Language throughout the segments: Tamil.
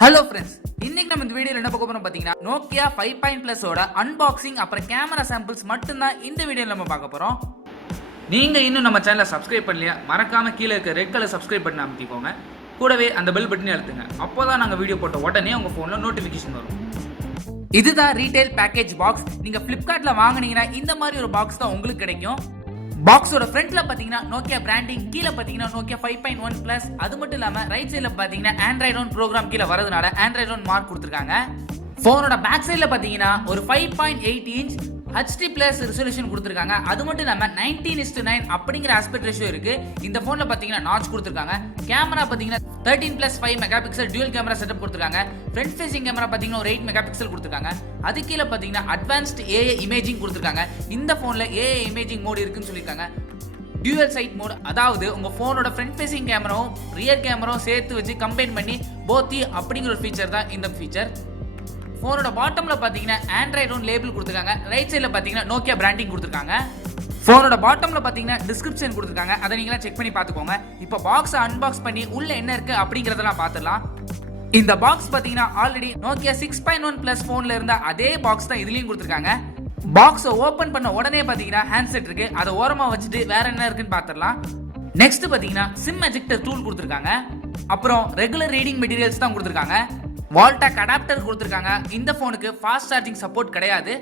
ஹலோ ஃப்ரெண்ட்ஸ், இன்னைக்கு நம்ம இந்த வீடியோல என்ன பார்க்க போறோம் பாத்தீங்கன்னா Nokia 5.1 ஓட அன்பாக்சிங் அப்புறம் கேமரா சாம்பிள்ஸ் மட்டும் தான் இந்த வீடியோல நம்ம பார்க்க போறோம். நீங்க இன்னும் நம்ம சேனலை சப்ஸ்கிரைப் பண்ணலையா? மறக்காம கீழே இருக்க ரெட் கலர் சப்ஸ்கிரைப் பட்டன் அமுத்திக்கோங்க. கூடவே அந்த பெல் பட்டனை அழுத்துங்க. அப்போதான் நாங்க வீடியோ போட்ட உடனே உங்க போன்ல நோட்டிபிகேஷன் வரும். இதுதான் ரீட்டைல் பேக்கேஜ் பாக்ஸ். நீங்க Flipkartல வாங்குனீங்கன்னா இந்த மாதிரி ஒரு பாக்ஸ் தான் உங்களுக்கு கிடைக்கும். பாக்ஸோட ஃப்ரண்ட்ல பாத்தீங்கன்னா Nokia பிராண்டிங், கீழ பாத்தீங்கன்னா Nokia 5.1 பிளஸ். அது மட்டும் இல்லாம ரைட் சைடுல பாத்தீங்கன்னா Android One ப்ரோக்ராம் கீழ வரதுனால Android One மார்க் கொடுத்திருக்காங்க. போனோட பேக் சைடுல பாத்தீங்கன்னா ஒரு 5.8 இன்ச் HD பிளஸ் ரெசல்யூஷன் கொடுத்திருக்காங்க. அது மட்டும் இல்லாம 19:9 அப்படிங்கிற ஆஸ்பெக்ட் ரேஷியோ இருக்கு. இந்த போன்ல பாத்தீங்கன்னா நாட்ச் கொடுத்திருக்காங்க. கேமரா பாத்தீங்கன்னா 13+5 mega pixel dual camera setup கொடுத்திருக்காங்க. ஃப்ரண்ட் ஃபேசிங் கேமரா பாத்தீங்கன்னா ஒரு 8 மெகா பிக்சல் கொடுத்திருக்காங்க. அது கீழ பாத்தீங்கன்னா அட்வான்ஸ்ட் AI இமேஜிங் கொடுத்திருக்காங்க. இந்த போன்ல AI இமேஜிங் மோட் இருக்குன்னு சொல்லிருக்காங்க. டியூவல் சைட் மோட், அதாவது உங்க போனோட ஃப்ரண்ட் ஃபேசிங் கேமராவும் ரியர் கேமராவும் சேர்த்து வச்சு கம்பைன் பண்ணி போத்தி அப்படிங்கிற ஒரு ஃபீச்சர் தான் இந்த ஃபீச்சர். போனோட பாட்டம்ல பாத்தீங்கன்னா Android One லேபிள் கொடுத்திருக்காங்க. ரைட் சைடுல பாத்தீங்கன்னா Nokia பிராண்டிங் கொடுத்திருக்காங்க. போனோட பாட்டம்ல பாத்தீங்கன்னா டிஸ்கிரிப்ஷன் கொடுத்திருக்காங்க. அதை நீங்களா செக் பண்ணி பாத்துக்கோங்க. இப்போ பாக்ஸை அன்பாக்ஸ் பண்ணி உள்ள என்ன இருக்கு அப்படிங்கறதெல்லாம் பாத்துடலாம். இந்த பாக்ஸ் பாத்தீங்கன்னா ஆல்ரெடி Nokia 6.1 பிளஸ் போன்ல இருந்த அதே பாக்ஸ் தான் இதுலயும் கொடுத்திருக்காங்க. பாக்ஸை ஓபன் பண்ண உடனே பாத்தீங்கன்னா ஹேண்ட்செட் இருக்கு. அதை ஓரமா வச்சுட்டு வேற என்ன இருக்குன்னு பாத்துடலாம். நெக்ஸ்ட் பாத்தீங்கன்னா சிம் எஜெக்டர் டூல் கொடுத்திருக்காங்க. அப்புறம் ரெகுலர் ரீடிங் மெட்டீரியல்ஸ் தான் கொடுத்திருக்காங்க. வால்டாக் அடாப்டர் கொடுத்திருக்காங்க. இந்த போனுக்கு ஃபாஸ்ட் சார்ஜிங் சப்போர்ட் கிடையாது.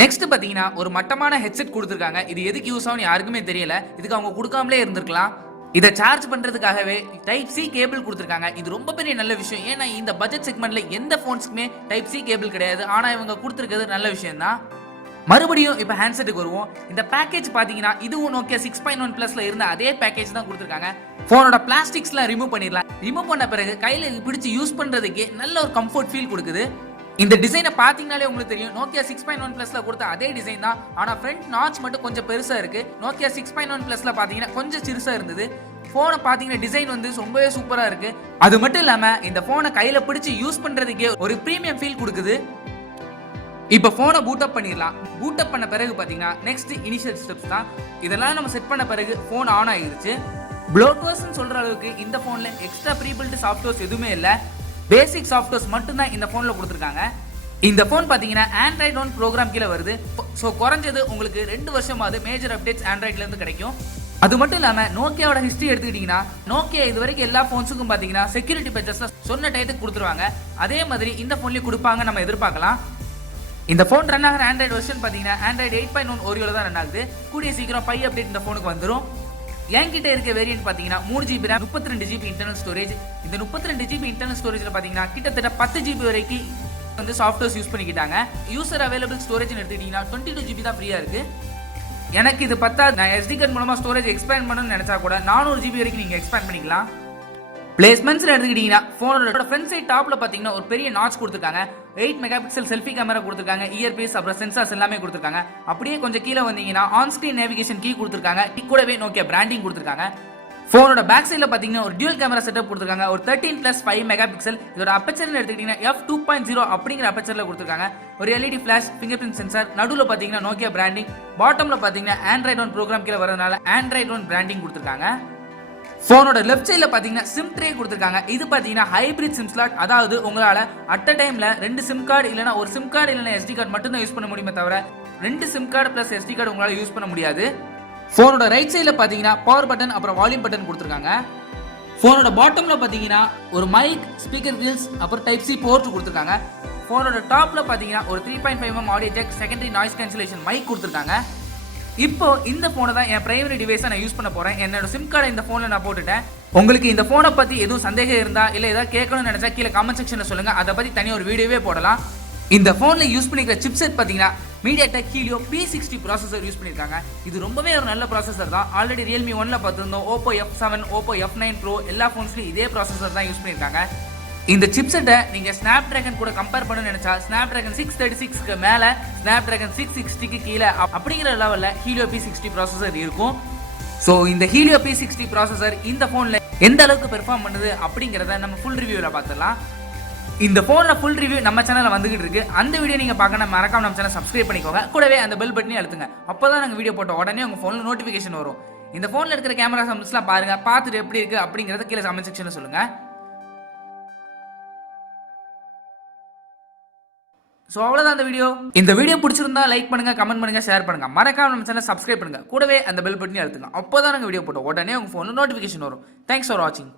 நெக்ஸ்ட் பாத்தீங்கன்னா ஒரு மட்டமான ஹெட்செட் கொடுத்திருக்காங்க. இது எதுக்கு யூஸ் ஆகும் யாருக்குமே தெரியல. இதுக்கு அவங்க கொடுக்காமலே இருந்திருக்கலாம். இதை சார்ஜ் பண்றதுக்காகவே டைப் சி கேபிள் கொடுத்திருக்காங்க. இது ரொம்ப பெரிய நல்ல விஷயம். ஏன்னா இந்த பட்ஜெட் செக்மெண்ட்ல எந்த போன்ஸ்க்குமே டைப் சி கேபிள் கிடையாது. ஆனா இவங்க கொடுத்திருக்கிறது நல்ல விஷயம் தான். மறுபடியும் இப்ப ஹேண்ட்செட்டுக்கு வருவோம். இந்த பேக்கேஜ் பாத்தீங்கன்னா இதுவும் Nokia 6.1 பிளஸ்ல இருந்த அதே பேக்கேஜ் தான் கொடுத்திருக்காங்க. போனோட பிளாஸ்டிக்ஸ்லாம் ரிமூவ் பண்ணிடலாம். ரிமூவ் பண்ண பிறகு கையில பிடிச்சு யூஸ் பண்றதுக்கு நல்ல ஒரு கம்ஃபர்ட் ஃபீல் கொடுக்குது. இந்த டிசைனை பாத்தீங்கனாலே உங்களுக்கு தெரியும் Nokia 6.1 பிளஸ்ல கொடுத்த அதே டிசைன் தான். ஆனா ஃப்ரண்ட் நாட்ச் மட்டும் கொஞ்சம் பெருசா இருக்கு. Nokia 6.1 பிளஸ்ல பாத்தீங்கன்னா கொஞ்சம் சிறுசா இருந்தது. போனை பாத்தீங்கன்னா டிசைன் வந்து ரொம்பவே சூப்பரா இருக்கு. அது மட்டும் இல்லாம இந்த போனை கையில பிடிச்சு யூஸ் பண்றதுக்கே ஒரு பிரீமியம் ஃபீல் கொடுக்குது. இப்போ போனை பூட் அப் பண்ணிடலாம். பூட் அப் பண்ண பிறகு பாத்தீங்கன்னா நெக்ஸ்ட் இனிஷியல் ஸ்டெப்ஸ் தான். இதெல்லாம் நம்ம செட் பண்ண பிறகு போன் ஆன் ஆயிருச்சு. ப்ளோட்வேர்ஸ் சொல்ற அளவுக்கு இந்த போன்ல எக்ஸ்ட்ரா ப்ரீபில்ட் சாஃப்ட்வேர்ஸ் எதுவுமே இல்ல. பேசிக் சாஃப்ட்வேர்ஸ் மட்டும் தான் இந்த போன்ல கொடுத்திருக்காங்க. இந்த போன் பாத்தீங்கன்னா Android One ப்ரோக்ராம் கீழ வருது. சோ குறைஞ்சது உங்களுக்கு 2 வருஷமாவது மேஜர் அப்டேட்ஸ் Androidல இருந்து கிடைக்கும். அது மட்டும் இல்லாம நோக்கியாவோட ஹிஸ்டரி எடுத்துக்கிட்டீங்கன்னா நோக்கியா இது வரைக்கும் எல்லா போன்ஸுக்கும் பாத்தீங்கன்னா செக்யூரிட்டி பேச்சஸ்ல சொன்ன டயத்துக்கு கொடுத்துருவாங்க. அதே மாதிரி இந்த போன்லயும் கொடுப்பாங்க நம்ம எதிர்பார்க்கலாம். இந்த போன் ரன் ஆகிற Android வெர்ஷன் பாத்தீங்கன்னா Android 8.1 ஓரியோல தான் ரன் ஆகுது. கூடிய சீக்கிரம் 5 அப்டேட் இந்த போனுக்கு வந்துரும். என்கிட்ட இருக்க வேரியன்ட் பாத்தீங்கன்னா 3GB RAM 32GB internal storage. இந்த 32GB இன்டர்னல் ஸ்டோரேஜ்ல பாத்தீங்கன்னா கிட்டத்தட்ட 10GB வரைக்கும் வந்து சாஃப்ட்வேர்ஸ் யூஸ் பண்ணிக்கிட்டாங்க. யூசர் அவைலபிள் ஸ்டோரேஜ் எடுத்துக்கிட்டீங்கன்னா 22GB தான் ஃப்ரீயா இருக்கு. எனக்கு இது பத்தா நான் SD கார்டு மூலமா ஸ்டோரேஜ் எக்ஸ்பேண்ட் பண்ணணும்னு நினைச்சா கூட 400GB வரைக்கும் நீங்க எக்ஸ்பேண்ட் பண்ணிக்கலாம். பிளேஸ்மெண்ட்ஸ்ல எடுத்துக்கிட்டீங்கன்னா போனோட ஃப்ரண்ட் சைடு டாப்ல பாத்தீங்கன்னா ஒரு பெரிய நாட்ச் கொடுத்திருக்காங்க. 8 மெகா பிக்சல் செல்ஃபி கேமரா கொடுத்திருக்காங்க. இயர்பீஸ் அப்புறம் சென்சார்ஸ் எல்லாமே கொடுத்திருக்காங்க. அப்படியே கொஞ்சம் கீழே வந்தீங்கன்னா ஆன் ஸ்கிரீன் நேவிகேஷன் கீ கொடுத்திருக்காங்க. கூடவே Nokia பிராண்டிங் கொடுத்திருக்காங்க. போனோட பேக் சைடுல பாத்தீங்கன்னா ஒரு டியூல் கேமரா செட்டப் கொடுத்திருக்காங்க. ஒரு 13+5 மெகா பிக்சல். இதோட அப்பச்சர்னு எடுத்துக்கிட்டீங்கன்னா f2.0 அப்படிங்கிற அப்பச்சர்ல கொடுத்திருக்காங்க. ஒரு LED flash, finger print sensor. நடுவுல பாத்தீங்கன்னா Nokia பிராண்டிங். பாட்டம்ல பாத்தீங்கன்னா Android One ப்ரோக்ராம் கீழ வரதுனால Android One பிராண்டிங் கொடுத்திருக்காங்க. போனோட லெஃப்ட் சைடுல பாத்தீங்கன்னா சிம் ட்ரே கொடுத்திருக்காங்க. இது பாத்தீங்கன்னா ஹைபிரிட் சிம் ஸ்லாட், அதாவது உங்களால அட் அ டைம்ல 2 சிம் கார்டு இல்லனா ஒரு சிம் கார்டு இல்லனா SD கார்டு மட்டும் தான் யூஸ் பண்ண முடியுமே தவிர 2 SIM card plus SD card உங்களால யூஸ் பண்ண முடியாது. போனோட ரைட் சைடுல பாத்தீங்கன்னா பவர் பட்டன் அப்புறம் வால்யூம் பட்டன் கொடுத்திருக்காங்க. போனோட பாட்டம்ல பாத்தீங்கன்னா ஒரு மைக், ஸ்பீக்கர் கிரில்ஸ் அப்புறம் டைப் சி போர்ட் கொடுத்திருக்காங்க. போனோட டாப்ல பாத்தீங்கன்னா ஒரு 3.5mm audio jack, secondary noise cancellation mic கொடுத்திருக்காங்க. இப்போ இந்த போனை தான் என் பிரைமரி டிவைஸா நான் யூஸ் பண்ண போறேன். என்னோட சிம் கார்டை இந்த போன்ல நான் போட்டுட்டேன். உங்களுக்கு இந்த போனை பத்தி எதுவும் சந்தேகம் இருந்தா இல்ல ஏதாவது கேட்கணும்னு நினைச்சா கீழே கமெண்ட் செக்ஷன்ல சொல்லுங்க. அதை பத்தி தனியா ஒரு வீடியோவே போடலாம். இந்த போன்ல யூஸ் பண்ணிக்கிற சிப்செட் பாத்தீங்கன்னா MediaTek Helio P60 processor use பண்ணிருக்காங்க. இது ரொம்பவே ஒரு நல்ல ப்ராசஸர் தான். ஆல்ரெடி Realme 1ல பார்த்திருந்தோம். Oppo F7, Oppo F9 Pro எல்லா போன்ஸ்லயும் இதே ப்ராசஸர் தான் யூஸ் பண்ணிருக்காங்க. இந்த சிப்செட்டை நீங்க Snapdragon கூட கம்பேர் பண்ண நினைச்சா Snapdragon 636க்கு மேல Snapdragon 660க்கு கீழே அப்படிங்கிற லெவல்ல Helio P60 ப்ராசஸர் இருக்கும். சோ இந்த Helio P60 ப்ராசஸர் இந்த போன்ல எந்த அளவுக்கு பெர்ஃபார்ம் பண்ணுது அப்படிங்கறத நம்ம ஃபுல் ரிவ்யூல பார்த்தலாம். இந்த போன்ல ஃபுல் ரிவ்யூ நம்ம சேனல்ல வந்துகிட்டு இருக்கு. அந்த வீடியோ நீங்க பார்க்கணும் மறக்காம நம்ம சேனலை சப்ஸ்கிரைப் பண்ணிக்கோங்க. கூடவே அந்த பெல் பட்டனையும் அழுத்துங்க. அப்பதான் நாங்க வீடியோ போட்ட உடனே உங்க போன்ல நோட்டிபிகேஷன் வரும். இந்த போன்ல இருக்கிற கேமரா சாம்பிள்ஸ்லாம் பாருங்க. பார்த்துட்டு எப்படி இருக்கு அப்படிங்கறத கீழே கமெண்ட் செக்ஷன்ல சொல்லுங்க. ஸோ அவ்வளோதான் இந்த வீடியோ பிடிச்சிருந்தா லைக் பண்ணுங்க, கமெண்ட் பண்ணுங்க, ஷேர் பண்ணுங்க, மறக்காம நம்ம சேனல் சப்ஸ்கிரைப் பண்ணுங்க, கூடவே அந்த பெல் பட்டனையும் அழுத்துங்க. அப்போதான் நாங்கள் வீடியோ போட்டோம் உடனே உங்க ஃபோனில் நோட்டிஃபிகேஷன் வரும். தேங்க்ஸ் ஃபார் வாட்சிங்.